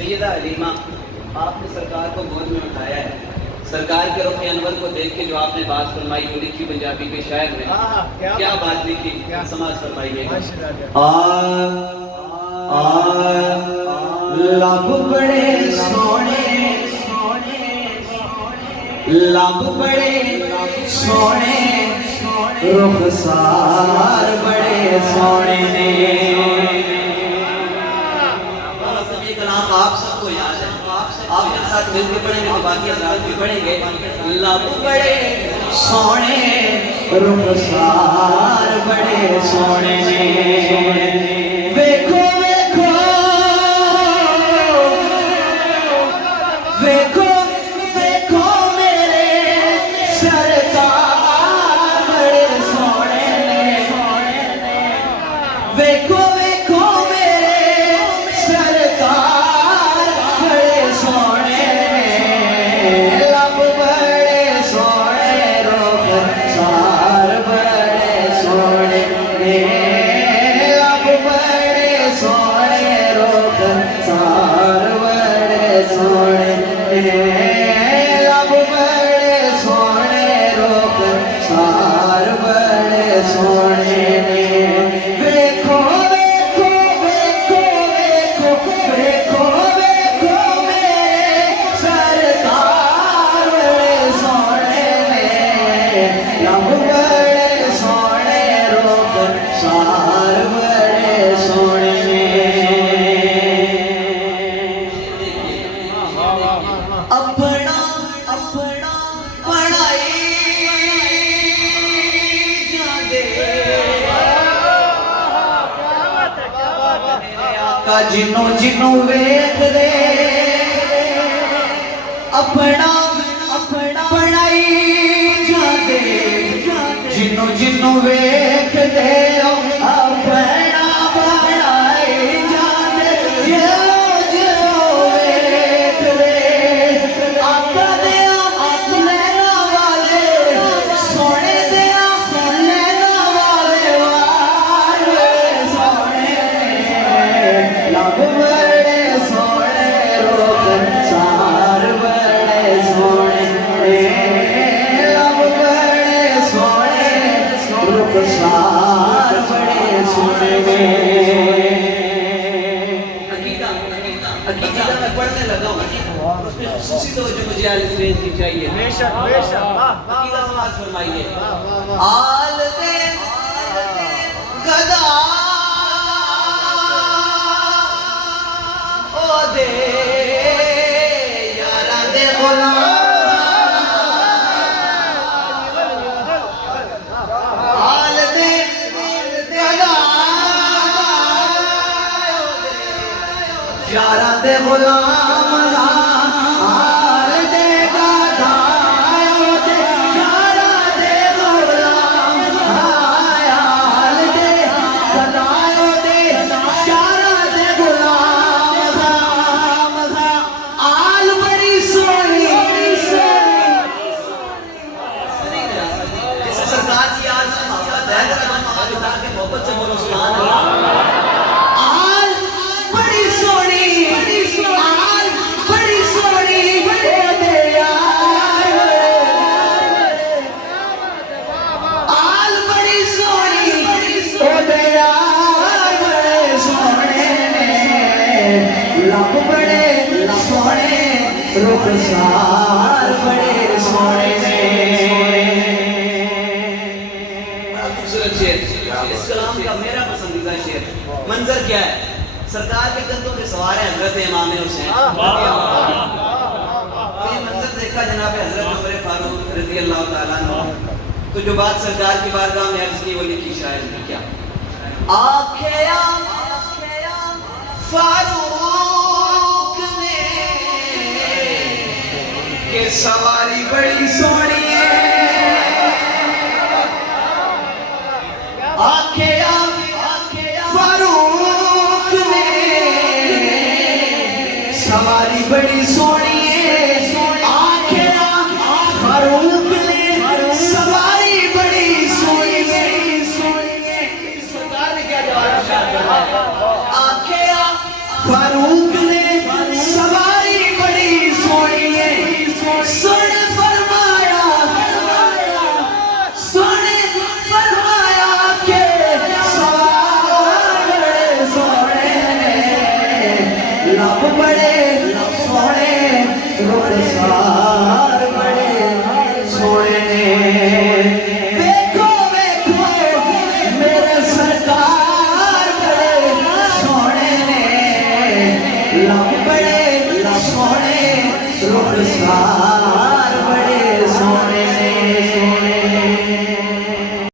सैयदा हलीमा, आपने सरकार को गोद में उठाया है। सरकार के रुख अनवर को देख के जो आपने बात फरमाई वो लिखी पंजाबी के शायर में, क्या बात लिखी, समाज फरमाइए। लब बड़े सोने, लब बड़े सोने, रुखसार बड़े सोने ने। आप सबको याद है, आप मेरे साथ मिलकर पढ़ेंगे तो बाकी हज़रात भी पढ़ेंगे। लब बड़े सोने, रुखसार बड़े सोने ने। देखो देखो देखो देखो मेरे सरकार बड़े सोने ने। देखो देखो मेरे सरकार बड़े सोने ने। लब बड़े सोने, रुखसार बड़े सोने ने। लब बड़े सोने, रुखसार बड़े सोने ने। लब बड़े सोने, रुखसार बड़े सोने ने। देखो देखो देखो देखो देखो देखो मेरे सरकार बड़े सोने ने। लब बड़े सोने, रुखसार बड़े सोने ने। अपना अपना पढ़ाई जादे आका जिन्नों जिन्नों वेख दे। अपना अपना पढ़ाई जादे जिन्नों जिन्नों वेख दे। अपना पढ़ाई जादे जो जो वेख दे। आका दे लैना वाले सोने दे लैना वाले वार सोने ने। लब बड़े सोने, रुखसार बड़े सोने ने। लब बड़े सोने, रुखसार बड़े सोने ने। अकीदा मैं पढ़ने लगा हूँ, उसमें खुशी तो जो मुझे आल रेंज की चाहिए। बेशक बेशक। अकीदा समाज फरमाइए। आल दे गदा ओ दे यारा दे गुलाम। आल दे गदा यारा दे गुलाम। आल दे गदा यारा दे गुलाम। आल दे गदा यारा दे गुलाम। आल बड़ी सोनी, जिसे सरकार की आल से मोहब्बत है, जरा आल उठा के मोहब्बत से बोलो सुभान अल्लाह। आल बड़ी सोनी, आल बड़ी सोनी बड़े दे यार। आल बड़ी सोनी ओ दे यार बड़े सोने ने। लब बड़े सोने, रुखसार बड़े सोने ने। बड़ा खूबसूरत शेर, इस कलाम का मेरा पसंदीदा शेर। मंजर क्या है? सरकार के कंधों पे सवार है हजरत इमाम हुसैन। ये मंजर देखा जनाब हजरत उमर फारूक रज़ी अल्लाह ताला अन्हु, तो जो बात सरकार की बारगाह में अर्ज की वो लिखी शायर ने क्या? आखिया फारूक ने के सवारी बड़ी सोनी है। आखिया फारूक ने सवारी बड़ी सोनी है। आखिया फारूक ने सवारी बड़ी सोनी है। सरकार ने क्या जवाब दिया? आखिया फारूक ने मेरा